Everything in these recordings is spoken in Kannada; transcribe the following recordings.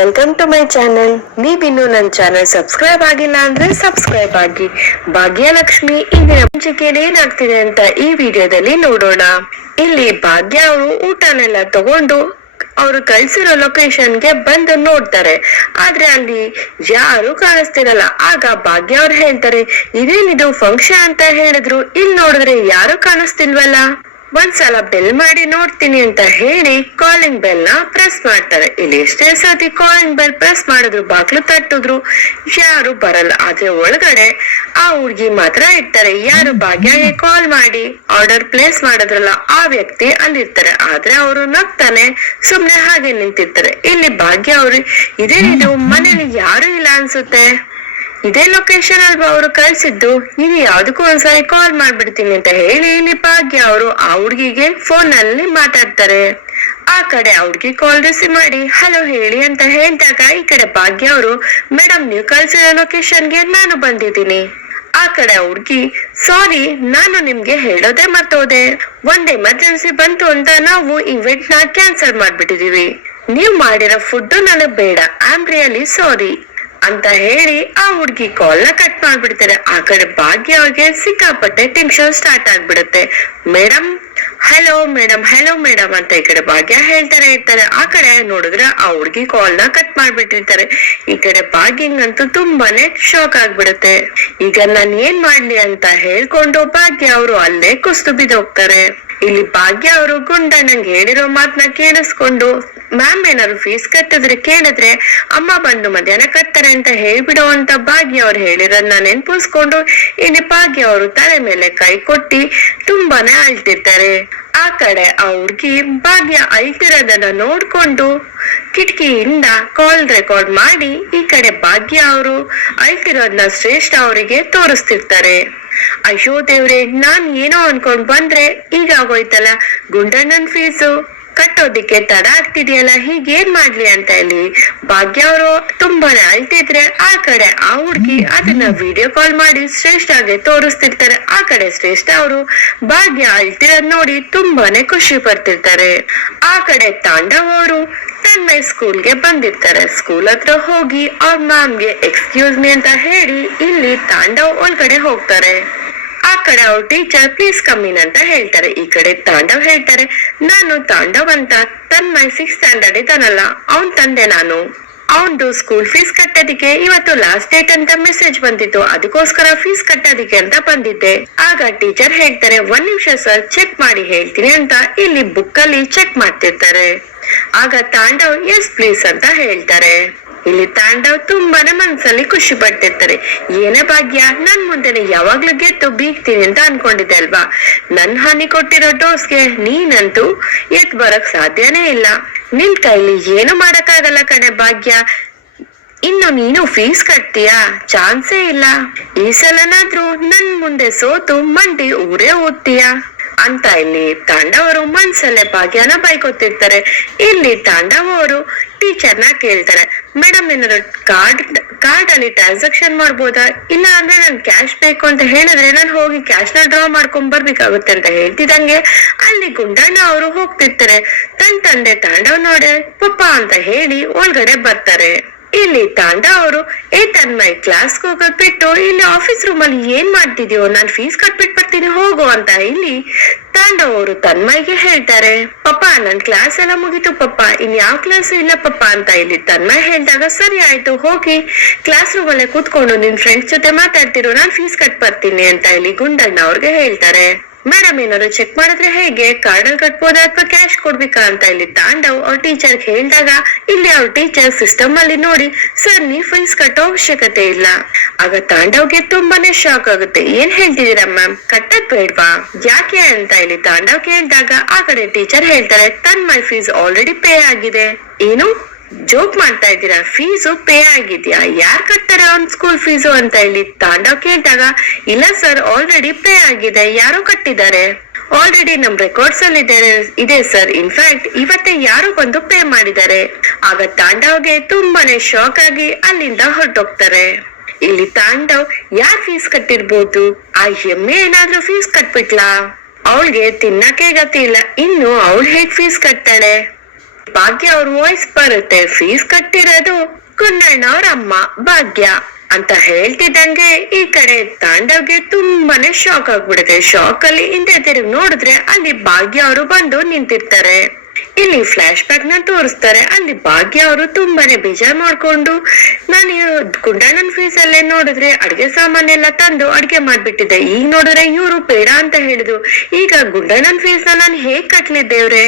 ವೆಲ್ಕಮ್ ಟು ಮೈ ಚಾನೆಲ್ ನೀವಿನ್ನು ನನ್ನ ಚಾನೆಲ್ ಸಬ್ಸ್ಕ್ರೈಬ್ ಆಗಿಲ್ಲ ಅಂದ್ರೆ ಸಬ್ಸ್ಕ್ರೈಬ್ ಆಗಿ. ಭಾಗ್ಯಲಕ್ಷ್ಮಿ ಈಗಿನ ಮುಂಚಿಕೆಯಲ್ಲಿ ಏನಾಗ್ತಿದೆ ಅಂತ ಈ ವಿಡಿಯೋದಲ್ಲಿ ನೋಡೋಣ. ಇಲ್ಲಿ ಭಾಗ್ಯ ಅವರು ಊಟನೆಲ್ಲ ತಗೊಂಡು ಅವರು ಕಳ್ಸಿರೋ ಲೊಕೇಶನ್ಗೆ ಬಂದು ನೋಡ್ತಾರೆ. ಆದ್ರೆ ಅಲ್ಲಿ ಯಾರು ಕಾಣಿಸ್ತಿರಲ್ಲ. ಆಗ ಭಾಗ್ಯ ಅವ್ರು ಹೇಳ್ತಾರೆ, ಇದೇನಿದು ಫಂಕ್ಷನ್ ಅಂತ ಹೇಳಿದ್ರು. ಇಲ್ಲಿ ನೋಡಿದ್ರೆ ಯಾರು ಕಾಣಿಸ್ತಿಲ್ವಲ್ಲ? ಒಂದ್ಸಲ ಬೆಲ್ ಮಾಡಿ ನೋಡ್ತೀನಿ ಅಂತ ಹೇಳಿ ಕಾಲಿಂಗ್ ಬೆಲ್ನ ಪ್ರೆಸ್ ಮಾಡ್ತಾರೆ. ಇಲ್ಲಿ ಎಷ್ಟೇ ಸತಿ ಕಾಲಿಂಗ್ ಬೆಲ್ ಪ್ರೆಸ್ ಮಾಡಿದ್ರು ಬಾಗ್ಲು ತಟ್ಟಿದ್ರು. ಯಾರು ಬರಲ್ಲ. ಆದ್ರೆ ಒಳಗಡೆ ಆ ಹುಡ್ಗಿ ಮಾತ್ರ ಇರ್ತಾರೆ. ಯಾರು ಭಾಗ್ಯಗೆ ಕಾಲ್ ಮಾಡಿ ಆರ್ಡರ್ ಪ್ಲೇಸ್ ಮಾಡಿದ್ರಲ್ಲ, ಆ ವ್ಯಕ್ತಿ ಅಲ್ಲಿರ್ತಾರೆ. ಆದ್ರೆ ಅವರು ನಗ್ತಾನೆ, ಸುಮ್ನೆ ಹಾಗೆ ನಿಂತಿರ್ತಾರೆ. ಇಲ್ಲಿ ಭಾಗ್ಯ ಅವರು ಇದೇನಿದು ಮನೇಲಿ ಯಾರು ಇಲ್ಲ ಅನ್ಸುತ್ತೆ? ಇದೇ ಲೊಕೇಶನ್ ಅಲ್ವಾ ಅವರು ಕಳ್ಸಿದ್ದು? ನೀನು ಯಾವ್ದಕ್ಕೂ ಒಂದ್ಸರಿ ಕಾಲ್ ಮಾಡ್ಬಿಡ್ತೀನಿ ಅಂತ ಹೇಳಿ ಇಲ್ಲಿ ಭಾಗ್ಯ ಅವರು ಆ ಹುಡುಗಿಗೆ ಫೋನ್ನಲ್ಲಿ ಮಾತಾಡ್ತಾರೆ. ಆ ಕಡೆ ಅವ್ರಿಗೆ ಕಾಲ್ ರಿಸೀವ್ ಮಾಡಿ ಹಲೋ ಹೇಳಿ ಅಂತ ಹೇಳಿದಾಗ ಈ ಕಡೆ ಭಾಗ್ಯ ಅವರು ಮೇಡಮ್ ನೀವು ಕಳ್ಸಿರೋ ಲೊಕೇಶನ್ಗೆ ನಾನು ಬಂದಿದ್ದೀನಿ. ಆ ಕಡೆ ಹುಡ್ಗಿ ಸಾರಿ ನಾನು ನಿಮ್ಗೆ ಹೇಳೋದೇ ಮರ್ತೋದೆ. ಒಂದ್ ಎಮರ್ಜೆನ್ಸಿ ಬಂತು ಅಂತ ನಾವು ಇವೆಂಟ್ನ ಕ್ಯಾನ್ಸಲ್ ಮಾಡ್ಬಿಟ್ಟಿದೀವಿ. ನೀವು ಮಾಡಿರೋ ಫುಡ್ ನನಗೆ ಬೇಡ. ಐ ಆಮ್ ರಿಯಲಿ ಸಾರಿ ಅಂತ ಹೇಳಿ ಆ ಹುಡ್ಗಿ ಕಾಲ್ನ ಕಟ್ ಮಾಡ್ಬಿಡ್ತಾರೆ ಆ ಕಡೆ ಭಾಗ್ಯ ಅವ್ರಿಗೆ ಸಿಕ್ಕಾಪಟ್ಟೆ ಟೆನ್ಷನ್ ಸ್ಟಾರ್ಟ್ ಆಗ್ಬಿಡುತ್ತೆ. Madam hello madam hello madam ಅಂತ ಈ ಕಡೆ ಭಾಗ್ಯ ಹೇಳ್ತಾರೆ ಇರ್ತಾರೆ ಆ ಕಡೆ ನೋಡಿದ್ರೆ ಆ ಹುಡ್ಗಿ ಕಾಲ್ನ ಕಟ್ ಮಾಡ್ಬಿಟ್ಟಿರ್ತಾರೆ. ಈ ಕಡೆ ಭಾಗ್ಯಂಗಂತೂ ತುಂಬಾನೇ ಶಾಕ್ ಆಗ್ಬಿಡುತ್ತೆ. ಈಗ ನಾನು ಏನ್ ಮಾಡ್ಲಿ? ಅಂತ ಹೇಳ್ಕೊಂಡು ಭಾಗ್ಯ ಅವರು ಅಲ್ಲೇ ಕುಸ್ತು ಬಿದ್ದೋಗ್ತಾರೆ. ಇಲ್ಲಿ ಭಾಗ್ಯ ಅವರು ಗುಂಡ ನಂಗೆ ಹೇಳಿರೋ ಮಾತನ್ನ ಕೇಳಿಸ್ಕೊಂಡು, ಮ್ಯಾಮ್, ಏನಾದ್ರು ಫೀಸ್ ಕಟ್ಟಿದ್ರೆ ಕೇಳಿದ್ರೆ ಅಮ್ಮ ಬಂದು ಮಧ್ಯಾಹ್ನ ಕಟ್ತಾರೆ ಅಂತ ಹೇಳ್ಬಿಡೋ ಅಂತ ಭಾಗ್ಯ ಅವ್ರು ಹೇಳಿರೋದನ್ನ ನೆನ್ಪಿಸ್ಕೊಂಡು ಇಲ್ಲಿ ಭಾಗ್ಯ ಅವರು ತಲೆ ಮೇಲೆ ಕೈ ಕೊಟ್ಟಿ ತುಂಬಾನೇ ಅಳ್ತಿರ್ತಾರೆ. ಆ ಕಡೆ ಆ ಹುಡುಗಿ ಭಾಗ್ಯ ಅಳ್ತಿರೋದನ್ನ ನೋಡ್ಕೊಂಡು ಕಿಟಕಿಯಿಂದ ಕಾಲ್ ರೆಕಾರ್ಡ್ ಮಾಡಿ ಈ ಕಡೆ ಭಾಗ್ಯ ಅವರು ಅಳ್ತಿರೋದನ್ನ ಶ್ರೇಷ್ಠ ಅವರಿಗೆ ತೋರಿಸ್ತಿರ್ತಾರೆ. ಅಯ್ಯೋ ದೇವ್ರೆ, ನಾನ್ ಏನೋ ಅನ್ಕೊಂಡ್ ಬಂದ್ರೆ ಈಗ ಆಗೋಯ್ತಲ್ಲ, ಗುಂಡಣ್ಣನ್ ಫೀಸು ಕಟ್ಟೋದಿಕ್ಕೆ ತಡ ಆಗ್ತಿದೆಯಲ್ಲ, ಹೀಗೇನ್ ಮಾಡ್ಲಿ ಅಂತ ಹೇಳಿ. ಭಾಗ್ಯ ಅವರು ತುಂಬಾನೇ ಅಳ್ತಿದ್ರೆ ಆ ಕಡೆ ಆ ಹುಡ್ಗಿ ಅದನ್ನ ವಿಡಿಯೋ ಕಾಲ್ ಮಾಡಿ ಶ್ರೇಷ್ಠಗೆ ತೋರಿಸ್ತಿರ್ತಾರೆ. ಆ ಕಡೆ ಶ್ರೇಷ್ಠ ಅವರು ಭಾಗ್ಯ ಅಳ್ತಿರೋದ್ ನೋಡಿ ತುಂಬಾನೇ ಖುಷಿ ಪಡ್ತಿರ್ತಾರೆ. ಆ ಕಡೆ ತಾಂಡವ್ ಅವರು ತನ್ಮಯ್ ಸ್ಕೂಲ್ಗೆ ಬಂದಿರ್ತಾರೆ. ಸ್ಕೂಲ್ ಹತ್ರ ಹೋಗಿ ಅವ್ರ ಮ್ಯಾಮ್ಗೆ ಎಕ್ಸ್ಕ್ಯೂಸ್ ಮಿ ಅಂತ ಹೇಳಿ ಇಲ್ಲಿ ತಾಂಡವ್ ಒಳಗಡೆ ಹೋಗ್ತಾರೆ. ಆ ಕಡೆ ಅವ್ರ ಟೀಚರ್ ಪ್ಲೀಸ್ ಕಮ್ಮಿನ್ ಅಂತ ಹೇಳ್ತಾರೆ. ಈ ಕಡೆ ತಾಂಡವ್ ಹೇಳ್ತಾರೆ. ನಾನು ತಾಂಡವ್ ಅಂತ ತನ್ಮಯ್ ಸಿಕ್ಸ್ ಸ್ಟ್ಯಾಂಡರ್ಡ್ ಇದ್ದಾನಲ್ಲ, ಅವನ್ ತಂದೆ ನಾನು. ಅವನ್ದು ಸ್ಕೂಲ್ ಫೀಸ್ ಕಟ್ಟೋದಿಕ್ಕೆ ಇವತ್ತು ಲಾಸ್ಟ್ ಡೇಟ್ ಅಂತ ಮೆಸೇಜ್ ಬಂದಿತ್ತು. ಅದಕ್ಕೋಸ್ಕರ ಫೀಸ್ ಕಟ್ಟೋದಿಕ್ಕೆ ಅಂತ ಬಂದಿದ್ದೆ. ಆಗ ಟೀಚರ್ ಹೇಳ್ತಾರೆ, ಒಂದ್ ನಿಮಿಷ ಸರ್ ಚೆಕ್ ಮಾಡಿ ಹೇಳ್ತೀನಿ ಅಂತ ಇಲ್ಲಿ ಬುಕ್ ಅಲ್ಲಿ ಚೆಕ್ ಮಾಡ್ತಿರ್ತಾರೆ. ಆಗ ತಾಂಡವ್ ಎಸ್ ಪ್ಲೀಸ್ ಅಂತ ಹೇಳ್ತಾರೆ. ಇಲ್ಲಿ ತಾಂಡವ್ ತುಂಬಾನೇ ಮನ್ಸಲ್ಲಿ ಖುಷಿ ಪಡ್ತಿರ್ತಾರೆ. ಏನೇ ಭಾಗ್ಯ, ನನ್ ಮುಂದೆನೆ ಯಾವಾಗ್ಲೂ ಗೆದ್ದು ಬೀಗ್ತೀನಿ ಅಂತ ಅನ್ಕೊಂಡಿದ್ದೆ ಅಲ್ವಾ? ನನ್ ಹಾನಿ ಕೊಟ್ಟಿರೋ ಡೋಸ್ಗೆ ನೀನಂತೂ ಎತ್ ಬರಕ್ ಸಾಧ್ಯನೇ ಇಲ್ಲ. ನಿನ್ ಕೈಲಿ ಏನು ಮಾಡಕ್ಕಾಗಲ್ಲ ಕಣೆ ಭಾಗ್ಯ. ಇನ್ನು ನೀನು ಫೀಸ್ ಕಟ್ತೀಯಾ? ಚಾನ್ಸೇ ಇಲ್ಲ. ಈ ಸಲನಾದ್ರೂ ನನ್ ಮುಂದೆ ಸೋತು ಮಂಡಿ ಊರೇ ಓದ್ತೀಯಾ? ಅಂತ ಇಲ್ಲಿ ತಾಂಡವರು ಮನ್ಸಲ್ಲೇ ಭಾಗ್ಯನ ಬೈಕೊತಿರ್ತಾರೆ. ಇಲ್ಲಿ ತಾಂಡವ್ ಅವರು ಟೀಚರ್ನ ಕೇಳ್ತಾರೆ. ಮೇಡಮ್ ಏನಾದ್ರು ಕಾರ್ಡ್ ಕಾರ್ಡ್ ಅಲ್ಲಿ ಟ್ರಾನ್ಸಾಕ್ಷನ್ ಮಾಡ್ಬೋದಾ? ಇಲ್ಲ ಅಂದ್ರೆ ನನ್ ಕ್ಯಾಶ್ ಬೇಕು ಅಂತ ಹೇಳಿದ್ರೆ ನಾನು ಹೋಗಿ ಕ್ಯಾಶ್ನ ಡ್ರಾ ಮಾಡ್ಕೊಂಡ್ ಬರ್ಬೇಕಾಗುತ್ತೆ ಅಂತ ಹೇಳ್ತಿದಂಗೆ ಅಲ್ಲಿ ಗುಂಡಣ್ಣ ಅವರು ಹೋಗ್ತಿರ್ತಾರೆ. ತನ್ ತಂದೆ ತಾಂಡವ್ ನೋಡೆ, ಪಪ್ಪ ಅಂತ ಹೇಳಿ ಒಳಗಡೆ ಬರ್ತಾರೆ. ಇಲ್ಲಿ ತಾಂಡ ಅವರು, ಏ ತನ್ಮಯ್ ಕ್ಲಾಸ್ ಹೋಗೋದ್ ಬಿಟ್ಟು ಇಲ್ಲಿ ಆಫೀಸ್ ರೂಮ್ ಅಲ್ಲಿ ಏನ್ ಮಾಡ್ತಿದ್ಯೋ, ನಾನ್ ಫೀಸ್ ಕಟ್ಬಿಟ್ಟು ಬರ್ತೀನಿ, ಹೋಗು ಅಂತ ಇಲ್ಲಿ ತಾಂಡ ಅವರು ತನ್ಮಯ್ಗೆ ಹೇಳ್ತಾರೆ. ಪಪ್ಪ, ನನ್ ಕ್ಲಾಸ್ ಎಲ್ಲ ಮುಗಿತು ಪಪ್ಪ, ಇನ್ ಯಾವ ಕ್ಲಾಸ್ ಇಲ್ಲ ಪಪ್ಪ ಅಂತ ಇಲ್ಲಿ ತನ್ಮಯ್ ಹೇಳಿದಾಗ ಸರಿ ಆಯ್ತು, ಹೋಗಿ ಕ್ಲಾಸ್ ರೂಮ್ ಅಲ್ಲೇ ಕೂತ್ಕೊಂಡು ನಿನ್ ಫ್ರೆಂಡ್ಸ್ ಜೊತೆ ಮಾತಾಡ್ತಿರೋ, ನಾನ್ ಫೀಸ್ ಕಟ್ ಬರ್ತೀನಿ ಅಂತ ಇಲ್ಲಿ ಗುಂಡಣ್ಣ ಅವ್ರಿಗೆ ಹೇಳ್ತಾರೆ. ಮೇಡಮ್ ಏನಾದ್ರು ಚೆಕ್ ಮಾಡಿದ್ರೆ ಹೇಗೆ? ಕಾರ್ಡ್ ಅಲ್ಲಿ ಕಟ್ಬೋದಾ ಅಥವಾ ಕ್ಯಾಶ್ ಕೊಡ್ಬೇಕಾ ಅಂತ ಇಲ್ಲಿ ತಾಂಡವ್ ಅವ್ರ ಟೀಚರ್ ಹೇಳಿದಾಗ, ಇಲ್ಲಿ ಅವ್ರ ಟೀಚರ್ ಸಿಸ್ಟಮ್ ಅಲ್ಲಿ ನೋಡಿ ಸರ್ ನೀ ಫೀಸ್ ಕಟ್ಟೋ ಅವಶ್ಯಕತೆ ಇಲ್ಲ. ಆಗ ತಾಂಡವ್ಗೆ ತುಂಬಾನೇ ಶಾಕ್ ಆಗುತ್ತೆ. ಏನ್ ಹೇಳ್ತಿದ್ದೀರಾ ಮ್ಯಾಮ್ ಕಟ್ಟದ್ ಬೇಡ್ವಾ? ಯಾಕೆ ಅಂತ ಇಲ್ಲಿ ತಾಂಡವ್ ಕೇಳಿದಾಗ, ಆ ಕಡೆ ಟೀಚರ್ ಹೇಳ್ತಾರೆ ತನ್ ಮೈ ಫೀಸ್ ಆಲ್ರೆಡಿ ಪೇ ಆಗಿದೆ. ಏನು? ಜೋಕ್ ಮಾಡ್ತಾ ಇದ್ದೀರಾ? ಫೀಸು ಪೇ ಆಗಿದ್ಯಾ? ಯಾರ್ ಕಟ್ತಾರೆ ಅವ್ನ್ ಸ್ಕೂಲ್ ಫೀಸು ಅಂತ ಇಲ್ಲಿ ತಾಂಡವ್ ಕೇಳಿದಾಗ, ಇಲ್ಲ ಸರ್ ಆಲ್ರೆಡಿ ಪೇ ಆಗಿದೆ. ಯಾರು ಕಟ್ಟಿದ್ದಾರೆ? ಆಲ್ರೆಡಿ ನಮ್ ರೆಕಾರ್ಡ್ಸ್ ಅಲ್ಲಿ ಇದೆ ಸರ್ ಇನ್ಫ್ಯಾಕ್ಟ್ ಇವತ್ತೇ ಯಾರು ಬಂದು ಪೇ ಮಾಡಿದ್ದಾರೆ. ಆಗ ತಾಂಡವ್ಗೆ ತುಂಬಾನೇ ಶಾಕ್ ಆಗಿ ಅಲ್ಲಿಂದ ಹೊರಟೋಗ್ತಾರೆ. ಇಲ್ಲಿ ತಾಂಡವ್ ಯಾರ್ ಫೀಸ್ ಕಟ್ಟಿರ್ಬೋದು? ಆ ಎಮ್ಮೆ ಏನಾದ್ರೂ ಫೀಸ್ ಕಟ್ಬಿಟ್ಲಾ? ಅವಳಿಗೆ ತಿನ್ನಕ್ಕೆ ಗತಿ ಇಲ್ಲ. ಇನ್ನು ಅವಳು ಹೇಗ್ ಫೀಸ್ ಕಟ್ತಾಳೆ? ಭಾಗ್ಯ ಅವ್ರ ವಾಯ್ಸ್ ಬರುತ್ತೆ ಫೀಸ್ ಕಟ್ಟಿರೋದು ಕುನ್ನಣ್ಣ ಅವ್ರ ಅಮ್ಮ ಭಾಗ್ಯ ಅಂತ ಹೇಳ್ತಿದ್ದಂಗೆ ಈ ಕಡೆ ತಾಂಡವ್ಗೆ ತುಂಬಾನೇ ಶಾಕ್ ಆಗ್ಬಿಡುತ್ತೆ. ಶಾಕ್ ಅಲ್ಲಿ ಹಿಂದೆ ತಿರುಗಿ ನೋಡಿದ್ರೆ ಅಲ್ಲಿ ಭಾಗ್ಯ ಅವರು ಬಂದು ನಿಂತಿರ್ತಾರೆ. ಇಲ್ಲಿ ಫ್ಲಾಶ್ ಬ್ಯಾಕ್ನ ತೋರಿಸ್ತಾರೆ. ಅಲ್ಲಿ ಭಾಗ್ಯ ಅವರು ತುಂಬಾನೇ ಬೇಜಾರ್ ಮಾಡ್ಕೊಂಡು, ನಾನು ಗುಂಡಾನನ್ ಫೀಸ್ ಅಲ್ಲೇ ನೋಡಿದ್ರೆ ಅಡ್ಗೆ ಸಾಮಾನೆಲ್ಲ ತಂದು ಅಡ್ಗೆ ಮಾಡ್ಬಿಟ್ಟಿದ್ದೆ. ಈಗ ನೋಡಿದ್ರೆ ಇವ್ರು ಬೇಡ ಅಂತ ಹೇಳಿದ್ರು. ಈಗ ಗುಂಡಾನನ್ ಫೀಸ್ನ ನಾನು ಹೇಗ್ ಕಟ್ಲಿದ್ದೇವ್ರೆ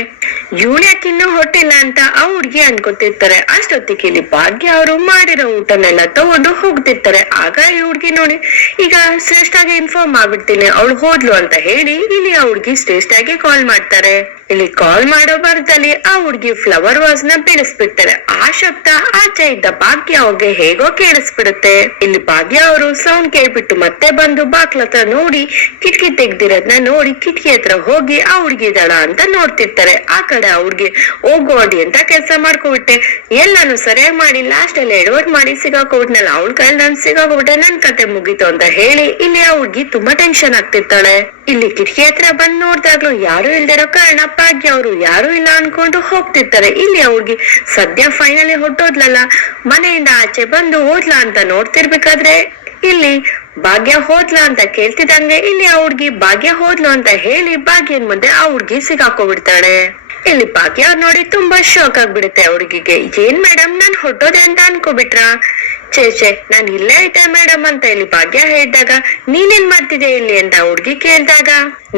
ಇವಳು ಇನ್ನೂ ಹೊಟ್ಟಿಲ್ಲ ಅಂತ ಆ ಹುಡ್ಗಿ ಅನ್ಕೊತಿರ್ತಾರೆ. ಅಷ್ಟೊತ್ತಿಗೆ ಇಲ್ಲಿ ಭಾಗ್ಯ ಅವರು ಮಾಡಿರೋ ಊಟನೆಲ್ಲ ತಗೊಂಡು ಹೋಗ್ತಿರ್ತಾರೆ. ಆಗ ಈ ಹುಡ್ಗಿ ನೋಡಿ, ಈಗ ಶ್ರೇಷ್ಠಾಗೆ ಇನ್ಫಾರ್ಮ್ ಆಗ್ಬಿಡ್ತೀನಿ. ಅವಳು ಹೋದ್ಲು ಅಂತ ಹೇಳಿ ಇಲ್ಲಿ ಆ ಹುಡ್ಗಿ ಶ್ರೇಷ್ಠಾಗೆ ಕಾಲ್ ಮಾಡ್ತಾರೆ. ಇಲ್ಲಿ ಕಾಲ್ ಮಾಡೋ ಬರ್ದಲ್ಲಿ ಆ ಹುಡ್ಗಿ ಫ್ಲವರ್ ವಾಸ್ನ ಬೀಳಿಸ್ಬಿಡ್ತಾರೆ ಆ ಶಬ್ದ ಆಚೆ ಇದ್ದ ಭಾಗ್ಯ ಅವ್ರಿಗೆ ಹೇಗೋ ಕೇಳಿಸ್ಬಿಡುತ್ತೆ. ಇಲ್ಲಿ ಭಾಗ್ಯ ಅವರು ಸೌಂಡ್ ಕೇಳ್ಬಿಟ್ಟು ಮತ್ತೆ ಬಂದು ಬಾಕ್ಲ ಹತ್ರ ನೋಡಿ, ಕಿಟಕಿ ತೆಗ್ದಿರೋದ್ನ ನೋಡಿ, ಕಿಟಕಿ ಹತ್ರ ಹೋಗಿ ಆ ಹುಡುಗಿ ದಳ ಅಂತ ನೋಡ್ತಿರ್ತಾರೆ. ಆ ಕಡೆ ಅವ್ರಿಗೆ ಹೋಗೋ ಅಂತ ಕೆಲಸ ಮಾಡ್ಕೊಬಿಟ್ಟೆ. ಎಲ್ಲಾನು ಸರಿಯಾಗಿ ಮಾಡಿ ಲಾಸ್ಟ್ ಅಲ್ಲಿ ಎಡವರ್ಟ್ ಮಾಡಿ ಸಿಗಾಕೋಬಿಟ್ನಲ್ಲ ಅವಳ ಕೈಲಿ ನಾನ್ ಸಿಗಾಕೋಬಿಟ್ಟೆ, ನನ್ ಕತೆ ಮುಗೀತು ಅಂತ ಹೇಳಿ ಇಲ್ಲಿ ಆ ಹುಡ್ಗಿ ತುಂಬಾ ಟೆನ್ಷನ್ ಆಗ್ತಿರ್ತಾಳೆ. ಇಲ್ಲಿ ಕಿಟಕಿ ಹತ್ರ ಬಂದ್ ನೋಡ್ದಾಗ್ಲೂ ಯಾರು ಇಲ್ದಿರೋ ಕಾರಣ ಭಾಗ್ಯ ಅವರು ಯಾರು ಇಲ್ಲ ಅನ್ಕೊಂಡು ಹೋಗ್ತಿರ್ತಾರೆ. ಇಲ್ಲಿ ಅವ್ರಿಗೆ ಸದ್ಯ ಫೈನಲಿ ಹೊಟ್ಟೋದ್ಲಲ್ಲ, ಮನೆಯಿಂದ ಆಚೆ ಬಂದು ಹೋದ್ಲಾ ಅಂತ ನೋಡ್ತಿರ್ಬೇಕಾದ್ರೆ ಇಲ್ಲಿ ಭಾಗ್ಯ ಹೋದ್ಲಾ ಅಂತ ಕೇಳ್ತಿದಂಗೆ ಇಲ್ಲಿ ಆ ಹುಡ್ಗಿ ಭಾಗ್ಯ ಹೋದ್ಲು ಅಂತ ಹೇಳಿ ಭಾಗ್ಯನ್ ಮುಂದೆ ಆ ಹುಡ್ಗಿ ಸಿಗಾಕೋಬಿಡ್ತಾಳೆ ಇಲ್ಲಿ ಭಾಗ್ಯ ನೋಡಿ ತುಂಬಾ ಶಾಕ್ ಆಗ್ಬಿಡುತ್ತೆ ಅವ್ರಿಗೆ ಏನ್ ಮೇಡಮ್ ನಾನ್ ಹೊಟ್ಟೋದೆ ಅಂತ ಅನ್ಕೋಬಿಟ್ರ? ಛೇ ಛೇ, ನಾನ್ ಇಲ್ಲೇ ಐತೆ ಮೇಡಮ್ ಅಂತ ಇಲ್ಲಿ ಭಾಗ್ಯ ಹೇಳಿದಾಗ ನೀನೇನ್ ಮಾಡ್ತಿದ್ದೆ ಇಲ್ಲಿ ಅಂತ ಹುಡ್ಗಿ ಕೇಳಿದಾಗ?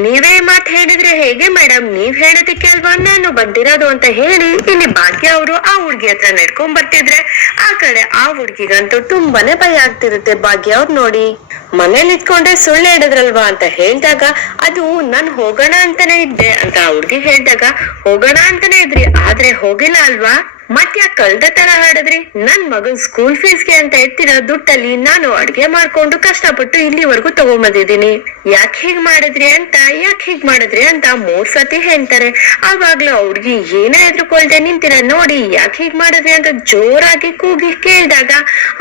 ನೀವೇ ಮಾತ್ ಹೇಳಿದ್ರೆ ಹೇಗೆ ಮೇಡಮ್ ನೀವ್ ಹೇಳೋದಕ್ಕೆ ಅಲ್ವಾ ನಾನು ಬಂದಿರೋದು ಅಂತ ಹೇಳಿ ಇಲ್ಲಿ ಭಾಗ್ಯ ಅವರು ಆ ಹುಡ್ಗಿ ಹತ್ರ ನಡ್ಕೊಂಡ್ ಬರ್ತಿದ್ರೆ ಆ ಕಡೆ ಆ ಹುಡ್ಗಿಗಂತೂ ತುಂಬಾನೇ ಭಯ ಆಗ್ತಿರುತ್ತೆ ಭಾಗ್ಯ ಅವ್ರು ನೋಡಿ. ಮನೇಲಿ ಇಟ್ಕೊಂಡ್ರೆ ಸುಳ್ಳು ಹೇಳಿದ್ರಲ್ವಾ ಅಂತ ಹೇಳಿದಾಗ ಅದು ನಾನ್ ಹೋಗೋಣ ಅಂತಾನೆ ಇದ್ದೆ ಅಂತ ಆ ಹುಡ್ಗಿ ಹೇಳ್ದಾಗ ಹೋಗೋಣ ಅಂತಾನೆ ಇದ್ರಿ, ಆದ್ರೆ ಹೋಗಿಲ್ಲ ಅಲ್ವಾ? ಮತ್ತ್ಯಾಕ್ ಕಳ್ದ ತರ ಹಾಡಿದ್ರಿ ನನ್ ಮಗನ್ ಸ್ಕೂಲ್ ಫೀಸ್ಗೆ ಅಂತ ಎತ್ತಿರೋ ದುಡ್ಡಲ್ಲಿ ನಾನು ಅಡ್ಗೆ ಮಾಡ್ಕೊಂಡು ಕಷ್ಟಪಟ್ಟು ಇಲ್ಲಿವರೆಗೂ ತಗೊಂಬಂದಿದ್ದೀನಿ. ಯಾಕೆ ಹೀಗ್ ಮಾಡಿದ್ರಿ ಅಂತ, ಯಾಕೆ ಹೀಗ್ ಮಾಡಿದ್ರಿ ಅಂತ ಮೂರ್ ಸತಿ ಹೇಳ್ತಾರೆ. ಆವಾಗ್ಲೂ ಅವ್ರಿಗೆ ಏನೇ ಎದ್ರುಕೊಳ್ದೆ ನಿಂತಿರ ನೋಡಿ ಯಾಕೆ ಹೀಗ್ ಮಾಡಿದ್ರಿ ಅಂತ ಜೋರಾಗಿ ಕೂಗಿ ಕೇಳಿದಾಗ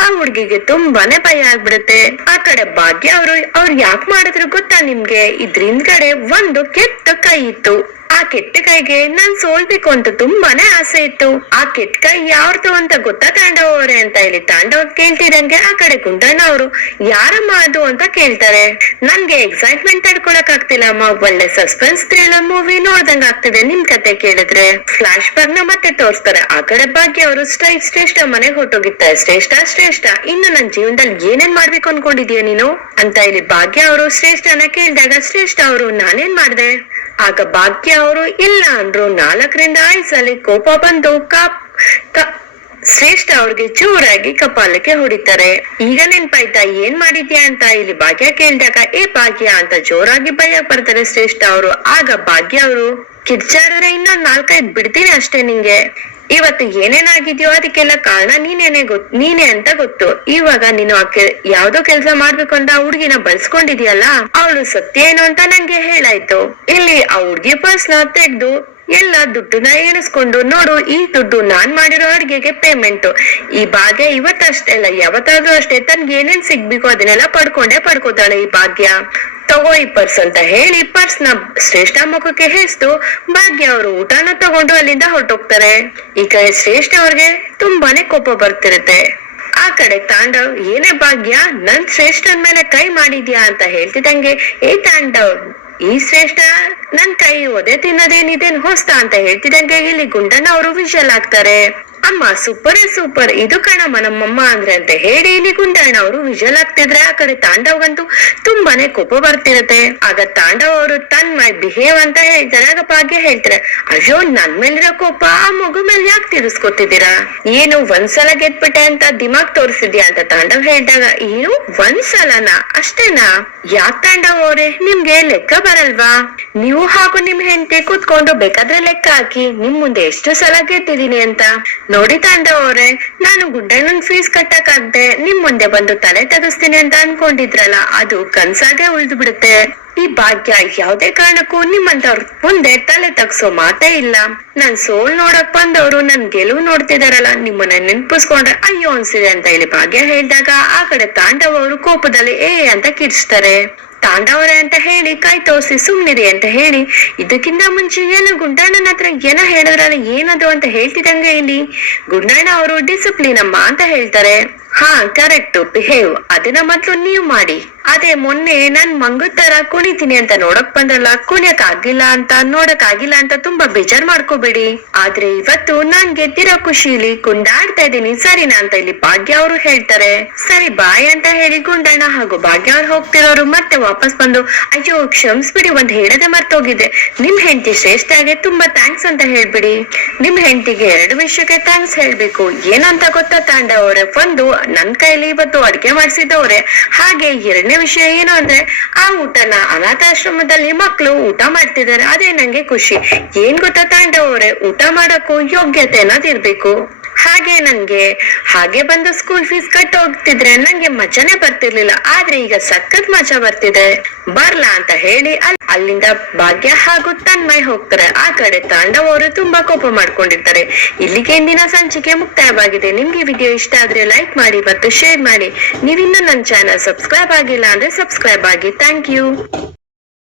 ಆ ಹುಡ್ಗಿಗೆ ತುಂಬಾನೇ ಭಯ ಆಗ್ಬಿಡುತ್ತೆ. ಆ ಕಡೆ ಭಾಗ್ಯ ಅವರು, ಅವ್ರು ಯಾಕೆ ಮಾಡಿದ್ರು ಗೊತ್ತಾ ನಿಮ್ಗೆ? ಇದ್ರ ಹಿಂದ್ಗಡೆ ಒಂದು ಕೆಟ್ಟ ಕೈ ಇತ್ತು. ಆ ಕೆಟ್ಟ ಕೈಗೆ ನಾನ್ ಸೋಲ್ಬೇಕು ಅಂತ ತುಂಬಾನೇ ಆಸೆ ಇತ್ತು. ಆ ಕೆಟ್ಟ ಕೈ ಯಾರ್ದು ಅಂತ ಗೊತ್ತಾ ತಾಂಡವ್ ಅವರೇ ಅಂತ ಹೇಳಿ ತಾಂಡವ್ ಕೇಳ್ತಿದಂಗೆ ಆ ಕಡೆ ಗುಂಡಣ್ಣ ಅವರು, ಯಾರಮ್ಮ ಅದು? ಅಂತ ಕೇಳ್ತಾರೆ. ನನ್ಗೆ ಎಕ್ಸೈಟ್ಮೆಂಟ್ ತಡ್ಕೊಳಕ್ ಆಗ್ತಿಲ್ಲ ಅಮ್ಮ. ಒಳ್ಳೆ ಸಸ್ಪೆನ್ಸ್ ಥ್ರಿಲ್ಲರ್ ಮೂವಿ ನೋಡ್ದಂಗ ಆಗ್ತಿದೆ ನಿಮ್ ಕತೆ ಕೇಳಿದ್ರೆ. ಫ್ಲಾಶ್ ಬ್ಯಾಕ್ನ ಮತ್ತೆ ತೋರಿಸ್ತಾರೆ. ಆ ಕಡೆ ಭಾಗ್ಯ ಅವರು ಸ್ಟೈ ಶ್ರೇಷ್ಠ ಮನೆಗೆ ಹೊಟ್ಟೋಗಿರ್ತಾರೆ ಶ್ರೇಷ್ಠ ಶ್ರೇಷ್ಠ. ಇನ್ನು ನನ್ ಜೀವನದಲ್ಲಿ ಏನೇನ್ ಮಾಡ್ಬೇಕು ಅನ್ಕೊಂಡಿದ್ಯಾ ನೀನು? ಅಂತ ಇಲ್ಲಿ ಭಾಗ್ಯ ಅವರು ಶ್ರೇಷ್ಠನ ಕೇಳಿದಾಗ ಶ್ರೇಷ್ಠ ಅವರು, ನಾನೇನ್ ಮಾಡ್ದೆ? ಆಗ ಭಾಗ್ಯ ಅವರು, ಇಲ್ಲ ಅಂದ್ರು ನಾಲ್ಕರಿಂದ ಐದ್ ಸಲ ಕೋಪ ಬಂದು ಕಾಪ್ ಶ್ರೇಷ್ಠ ಅವ್ರಿಗೆ ಚೂರಾಗಿ ಕಪಾಲಕ್ಕೆ ಹೊಡಿತಾರೆ. ಈಗ ನೆನ್ಪಾಯ್ತಾ, ಏನ್ ಮಾಡಿದ್ಯಾ ಅಂತ? ಇಲ್ಲಿ ಭಾಗ್ಯ ಕೇಳಿದಾಗ, ಏ ಭಾಗ್ಯ ಅಂತ ಜೋರಾಗಿ ಭಯ ಬರ್ತಾರೆ ಶ್ರೇಷ್ಠ ಅವರು. ಆಗ ಭಾಗ್ಯ ಅವರು ಕಿರ್ಚಾಡಿದ್ರೆ ಇನ್ನೊಂದ್ ನಾಲ್ಕೈದು ಬಿಡ್ತೀನಿ ಅಷ್ಟೇ ನಿಂಗೆ. ಇವತ್ತು ಏನೇನಾಗಿದ್ಯೋ ಅದಕ್ಕೆಲ್ಲ ಕಾರಣ ನೀನೇನೆ ಗೊತ್, ನೀನೆ ಅಂತ ಗೊತ್ತು. ಇವಾಗ ನೀನು ಆ ಕೆ- ಯಾವ್ದೋ ಕೆಲ್ಸ ಮಾಡ್ಬೇಕು ಅಂತ ಆ ಹುಡ್ಗಿನ ಬಳಸ್ಕೊಂಡಿದ್ಯಲ್ಲ, ಅವಳು ಸತ್ಯ ಏನು ಅಂತ ನಂಗೆ ಹೇಳಾಯ್ತು. ಇಲ್ಲಿ ಆ ಹುಡ್ಗಿ ಪರ್ಸ್ನ ತೆಗ್ದು ಎಲ್ಲ ದುಡ್ಡನ್ನ ಎಣಿಸ್ಕೊಂಡು, ನೋಡು, ಈ ದುಡ್ಡು ನಾನ್ ಮಾಡಿರೋ ಅಡ್ಗೆಗೆ ಪೇಮೆಂಟ್ ಈ ಭಾಗ್ಯ ಇವತ್ತಷ್ಟೇ ಅಲ್ಲ, ಯಾವತ್ತಾದ್ರೂ ಅಷ್ಟೇ, ತನ್ಗೆ ಏನೇನ್ ಸಿಗ್ಬೇಕು ಅದನ್ನೆಲ್ಲ ಪಡ್ಕೊಂಡೇ ಪಡ್ಕೋತಾಳೆ ಈ ಭಾಗ್ಯ. ತಗೋ ಈ ಪರ್ಸ್ ಅಂತ ಹೇಳಿ ಪರ್ಸ್ನ ಶ್ರೇಷ್ಠ ಮುಖಕ್ಕೆ ಹೆಸ್ತು ಭಾಗ್ಯ ಅವರು ಊಟನ ತಗೊಂಡು ಅಲ್ಲಿಂದ ಹೊರಟೋಗ್ತಾರೆ. ಈ ಕಡೆ ಶ್ರೇಷ್ಠ ಅವ್ರಿಗೆ ತುಂಬಾನೇ ಕೋಪ ಬರ್ತಿರುತ್ತೆ. ಆ ಕಡೆ ತಾಂಡವ್, ಏನೇ ಭಾಗ್ಯ, ನನ್ ಶ್ರೇಷ್ಠನ್ ಮೇಲೆ ಕೈ ಮಾಡಿದ್ಯಾ ಅಂತ ಹೇಳ್ತಿದಂಗೆ ಏ ತಾಂಡವ್ ಈ ಶ್ರೇಷ್ಠ? ನನ್ ಕೈ ಒದೆ ತಿನ್ನದೇನಿದೆ ಹೊಸ್ತ ಅಂತ ಹೇಳ್ತಿದಂಗೆ ಇಲ್ಲಿ ಗುಂಡಣ್ಣ ಅವರು ವಿಶಲ್ ಆಗ್ತಾರೆ. ಅಮ್ಮ ಸೂಪರ್ ಸೂಪರ್ ಇದು ಕಣಮ್ಮ ನಮ್ಮಮ್ಮ ಅಂದ್ರೆ ಅಂತ ಹೇಳಿ ಇಲ್ಲಿ ಗುಂಡಣ್ಣ ಅವರು ವಿಜಲ್ ಆಗ್ತಿದ್ರೆ ಆ ಕಡೆ ತಾಂಡವ್ಗಂತೂ ತುಂಬಾನೇ ಕೋಪ ಬರ್ತಿರತ್ತೆ. ಆಗ ತಾಂಡವ್ ಅವರು ತನ್ ಮೈ ಬಿಹೇವ್ ಅಂತ ಹೇಳ್ತಾರೆ ಆಗ ಭಾಗ್ಯ ಹೇಳ್ತಾರೆ. ಅಯ್ಯೋ, ನನ್ ಮೇಲಿರೋ ಕೋಪ ಆ ಮಗು ಮೇಲೆ ಯಾಕೆ ತೀರಿಸ್ಕೊತಿದ್ದೀರಾ? ಏನು ಒಂದ್ಸಲ ಗೆದ್ಬಿಟ್ಟೆ ಅಂತ ದಿಮಾಗ್ ತೋರಿಸಿದ್ಯಾ ಅಂತ ತಾಂಡವ್ ಹೇಳಿದಾಗ, ಏನು? ಒಂದ್ಸಲನ? ಅಷ್ಟೇನಾ? ಯಾಕ್ ತಾಂಡವ್ ಅವ್ರೆ? ನಿಮ್ಗೆ ಲೆಕ್ಕ ಬರಲ್ವಾ? ನೀವು ಹಾಗೂ ನಿಮ್ ಹೆಂಡತಿ ಕೂತ್ಕೊಂಡು ಬೇಕಾದ್ರೆ ಲೆಕ್ಕ ಹಾಕಿ, ನಿಮ್ ಮುಂದೆ ಎಷ್ಟು ಸಲ ಗೆದ್ದಿದೀನಿ ಅಂತ? ನೋಡಿ ತಾಂಡವ್ ಅವ್ರೆ, ನಾನು ಗುಡ್ಡಣ್ಣನ್ ಫೀಸ್ ಕಟ್ಟಕ್ಕಾಗ್ದೆ ನಿಮ್ ಮುಂದೆ ಬಂದು ತಲೆ ತಗಸ್ತೀನಿ ಅಂತ ಅನ್ಕೊಂಡಿದ್ರಲ್ಲ, ಅದು ಕನ್ಸಾಗೆ ಉಳಿದು ಬಿಡುತ್ತೆ ಈ ಭಾಗ್ಯ ಯಾವ್ದೇ ಕಾರಣಕ್ಕೂ ನಿಮ್ಮಂತವ್ರ ಮುಂದೆ ತಲೆ ತಗ್ಸೋ ಮಾತೇ ಇಲ್ಲ. ನನ್ ಸೋಲ್ ನೋಡಕ್ ಬಂದವರು ನನ್ ಗೆಲುವು ನೋಡ್ತಿದಾರಲ್ಲ, ನಿಮ್ಮನ್ನ ನೆನ್ಪಿಸ್ಕೊಂಡ್ರೆ ಅಯ್ಯೋ ಅನ್ಸಿದೆ ಅಂತ ಹೇಳಿ ಭಾಗ್ಯ ಹೇಳಿದಾಗ ಆ ಕಡೆ ತಾಂಡವ್ ಅವರು ಕೋಪದಲ್ಲಿ ಏ ಅಂತ ಕಿರ್ಚ್ತಾರೆ. ತಾಂಡವರೇ ಅಂತ ಹೇಳಿ ಕೈ ತೋರಿಸಿ ಸುಮ್ಮನಿರಿ ಅಂತ ಹೇಳಿ, ಇದಕ್ಕಿಂತ ಮುಂಚೆ ಏನು ಗುಂಡಣ್ಣನ ಹತ್ರ ಏನ ಹೇಳಿದ್ರಲ್ಲ ಏನದು ಅಂತ ಹೇಳ್ತಿದಂಗೆ ಇಲ್ಲಿ? ಗುಂಡಣ್ಣ ಅವರು ಡಿಸಿಪ್ಲಿನ್ ಅಮ್ಮ ಅಂತ ಹೇಳ್ತಾರೆ. ಹಾ ಕರೆಕ್ಟ್ ಬಿಹೇವ್ ಅದನ್ನ ಮೊದ್ಲು ನೀವು ಮಾಡಿ. ಅದೇ ಮೊನ್ನೆ ನಾನ್ ಮಂಗದ್ ತರ ಕುಣಿತೀನಿ ಅಂತ ನೋಡಕ್ ಬಂದ್ರಲ್ಲ ಕುಣಿಯಕ್ ಆಗಿಲ್ಲ ಅಂತ ನೋಡಕ್ ಆಗಿಲ್ಲ ಅಂತ ತುಂಬಾ ಬೇಜಾರ್ ಮಾಡ್ಕೋಬೇಡಿ. ಆದ್ರೆ ಇವತ್ತು ನಾನ್ ಗೆದ್ದಿರೋ ಖುಷಿಲಿ ಕುಂಡಾಡ್ತಾ ಇದ್ದೀನಿ. ಸರಿನಾ ಅಂತ ಇಲ್ಲಿ ಭಾಗ್ಯ ಅವರು ಹೇಳ್ತಾರೆ. ಸರಿ ಬಾಯ್ ಅಂತ ಹೇಳಿ ಗುಂಡಣ್ಣ ಹಾಗೂ ಭಾಗ್ಯ ಅವ್ರು ಹೋಗ್ತಿರೋರು ಮತ್ತೆ ವಾಪಸ್ ಬಂದು, ಅಯ್ಯೋ ಕ್ಷಮಿಸ್ಬಿಡಿ, ಒಂದ್ ಹೇಳದೆ ಮರ್ತೋಗಿದೆ. ನಿಮ್ ಹೆಂಡತಿ ಆಗಿ ತುಂಬಾ ಥ್ಯಾಂಕ್ಸ್ ಅಂತ ಹೇಳ್ಬಿಡಿ. ನಿಮ್ ಹೆಂಡತಿಗೆ ಎರಡು ವಿಷಯಕ್ಕೆ ಥ್ಯಾಂಕ್ಸ್ ಹೇಳ್ಬೇಕು. ಏನಂತ ಗೊತ್ತಾ ತಾಂಡ ಅವ್ರೆ ಒಂದು, ನನ್ ಕೈಲಿ ಇವತ್ತು ಅಡ್ಗೆ ಮಾಡಿಸಿದವ್ರೆ ಹಾಗೆ ಎರಡನೇ ವಿಷಯ ಏನು ಅಂದ್ರೆ, ಆ ಊಟನ ಅನಾಥಾಶ್ರಮದಲ್ಲಿ ಮಕ್ಕಳು ಊಟ ಮಾಡ್ತಿದ್ದಾರೆ. ಅದೇ ನಂಗೆ ಖುಷಿ. ಏನ್ ಗೊತ್ತಾ ತಾಂಡವ್ರೆ, ಊಟ ಮಾಡಕ್ಕೂ ಯೋಗ್ಯತೆ ಅನ್ನೋದಿರ್ಬೇಕು ಹಾಗೆ ನನ್ಗೆ ಹಾಗೆ ಬಂದು ಸ್ಕೂಲ್ ಫೀಸ್ ಕಟ್ ಹೋಗ್ತಿದ್ರೆ ನಂಗೆ ಮಜಾನೆ ಬರ್ತಿರ್ಲಿಲ್ಲ. ಆದ್ರೆ ಈಗ ಸಖತ್ ಮಜಾ ಬರ್ತಿದೆ. ಬರ್ಲಾ ಅಂತ ಹೇಳಿ ಅಲ್ಲಿಂದ ಭಾಗ್ಯ ಹಾಗೂ ತನ್ಮಯ್ ಹೋಗ್ತಾರೆ. ಆ ಕಡೆ ತಾಂಡವ್ ಅವರು ತುಂಬಾ ಕೋಪ ಮಾಡ್ಕೊಂಡಿರ್ತಾರೆ. ಇಲ್ಲಿಗೆ ಇಂದಿನ ಸಂಚಿಕೆ ಮುಕ್ತಾಯವಾಗಿದೆ. ನಿಮ್ಗೆ ವಿಡಿಯೋ ಇಷ್ಟ ಆದ್ರೆ ಲೈಕ್ ಮಾಡಿ ಮತ್ತು ಶೇರ್ ಮಾಡಿ. ನೀವಿನ್ನೂ ನನ್ನ ಚಾನಲ್ ಸಬ್ಸ್ಕ್ರೈಬ್ ಆಗಿಲ್ಲ ಅಂದ್ರೆ ಸಬ್ಸ್ಕ್ರೈಬ್ ಆಗಿ. Thank you